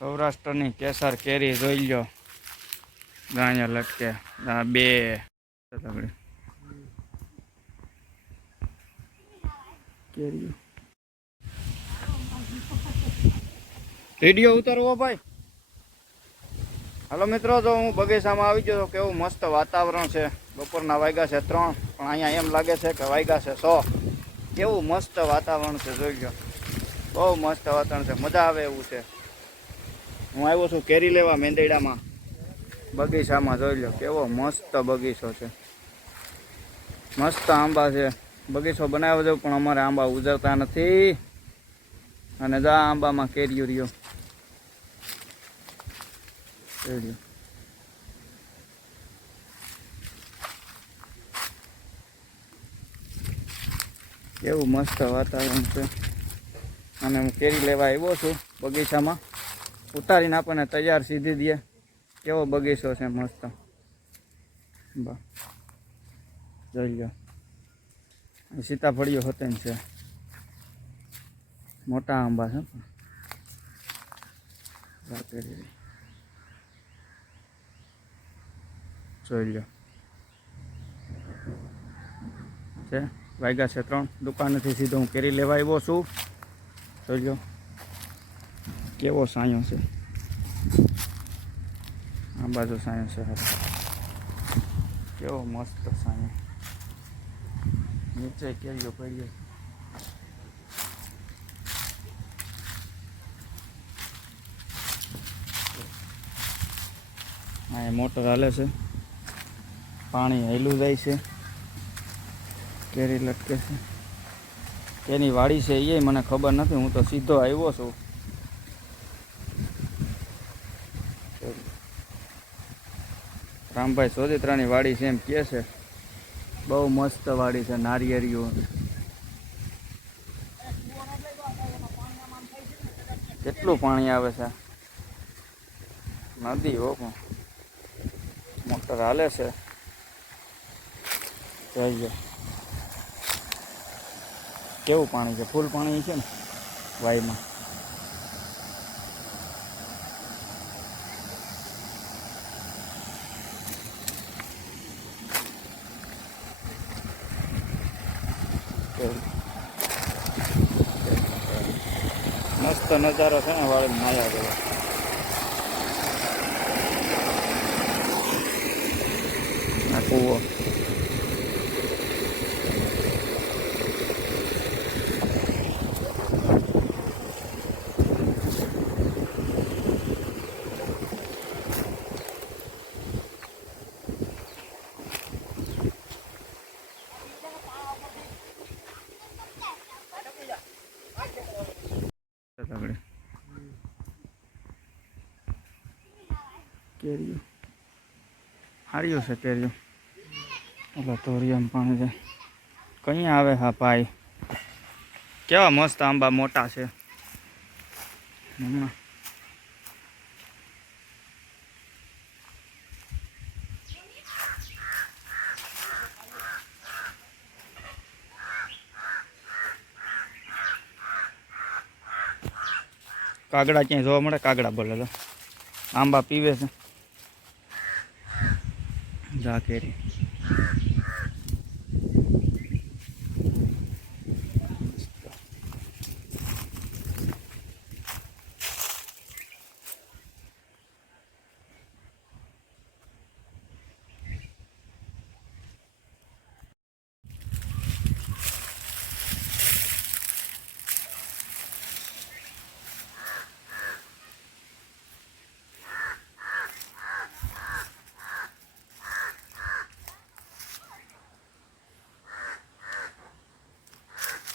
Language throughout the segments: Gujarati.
સૌરાષ્ટ્રની કેસર કેરી જોઈ લો ગાણિયા લટકે. આ બે. કેરીઓ. વીડિયો ઉતારવો ભાઈ. હાલો મિત્રો તો હું બગીચામાં આવી ગયો તો કેવું મસ્ત વાતાવરણ છે. બપોરના વાગ્યા છે ત્રણ, પણ અહીંયા એમ લાગે છે કે વાગ્યા છે સો. કેવું મસ્ત વાતાવરણ છે, જોઈ ગયો બહુ મસ્ત વાતાવરણ છે, મજા આવે એવું છે. હું આવ્યો છું કેરી લેવા મેંદરડામાં. બગીચામાં જોઈ લો, કેવો મસ્ત બગીચો છે. મસ્ત આંબા છે. બગીચો બનાવ્યો છે પણ અમારે આંબા ઉજરતા નથી. અને જા આંબામાં કેરીઓ રહ્યો. કેવું મસ્ત વાતાવરણ છે. અને હું કેરી લેવા આવ્યો છું બગીચામાં. ઉતારીને આપણને તૈયાર સીધી દે. કેવો બગીચો છે મસ્ત. જોઈ લો સીતાફળીઓ હોતે છે. મોટા આંબા છે. જોઈ લો છે? વાગ્યા છે ત્રણ. દુકાનેથી સીધો હું કેરી લેવા આવ્યો છું. જોઈ લો કેવો સાયો છે? આ બાજુ સાયો છે. કેવો મસ્ત સાયો. નીચે કેરીઓ પડી આ મોટર હાલે છે. પાણી હેલું જાય છે. કેરી લટકે છે. કેની વાડી છે એ મને ખબર નથી, હું તો સીધો આવ્યો છું. રામભાઈ સોદિત્રાની વાડી છે એમ કે છે. બહુ મસ્ત વાડી છે, નારિયેરીઓ. કેટલું પાણી આવે છે? નદી હો પણ. મોટર હાલે છે. જઈએ કેવું પાણી છે? ફૂલ પાણી છે ને? વાયમાં. મસ્ત નજારો છે ને વાળી માયા ગયો આ કૂવો. કેરીઓ હાર્યો છે કેરીઓ એટલે તોરિયામ પાણી છે કઈ આવે હા ભાઈ કેવા મસ્ત આંબા મોટા છે હમણાં કાગડા ક્યાંય જોવા મળે? કાગડા બોલે લો આંબા પીવે છે. જા કેરી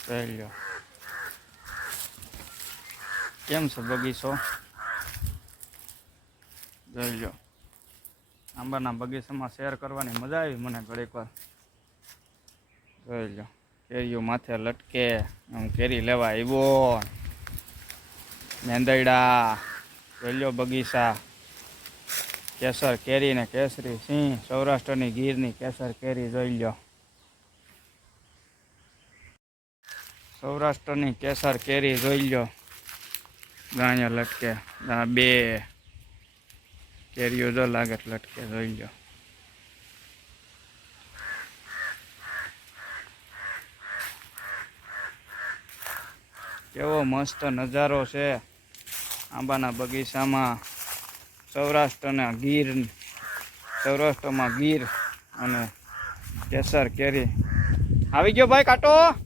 પહેલો કેમ છે બગીચો? જોઈ લો. આંબાના બગીચામાં શેર કરવાની મજા આવી મને ઘડીક વાર જોઈ લો. કેરીઓ માથે લટકે હું કેરી લેવા આવ્યો. મેંદરડા. જોઈ લો બગીચા. કેસર કેરી ને કેસરી સિંહ. સૌરાષ્ટ્રની ગીરની કેસર કેરી જોઈ લો. સૌરાષ્ટ્રની કેસર કેરી જોઈ લો ગાયા લટકે. આ બે કેરીઓ જો લાગે લટકે જોઈ લો કેવો મસ્ત નજારો છે. આંબાના બગીચામાં સૌરાષ્ટ્રના ગીર, સૌરાષ્ટ્રમાં ગીર અને કેસર કેરી. આવી ગયો ભાઈ કાટો?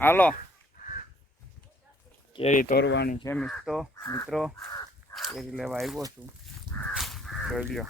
હાલો. કેરી તોડવાની છે મિત્રો મિત્રો. કેરી લેવા આવ્યો છું. જોઈ લ્યો.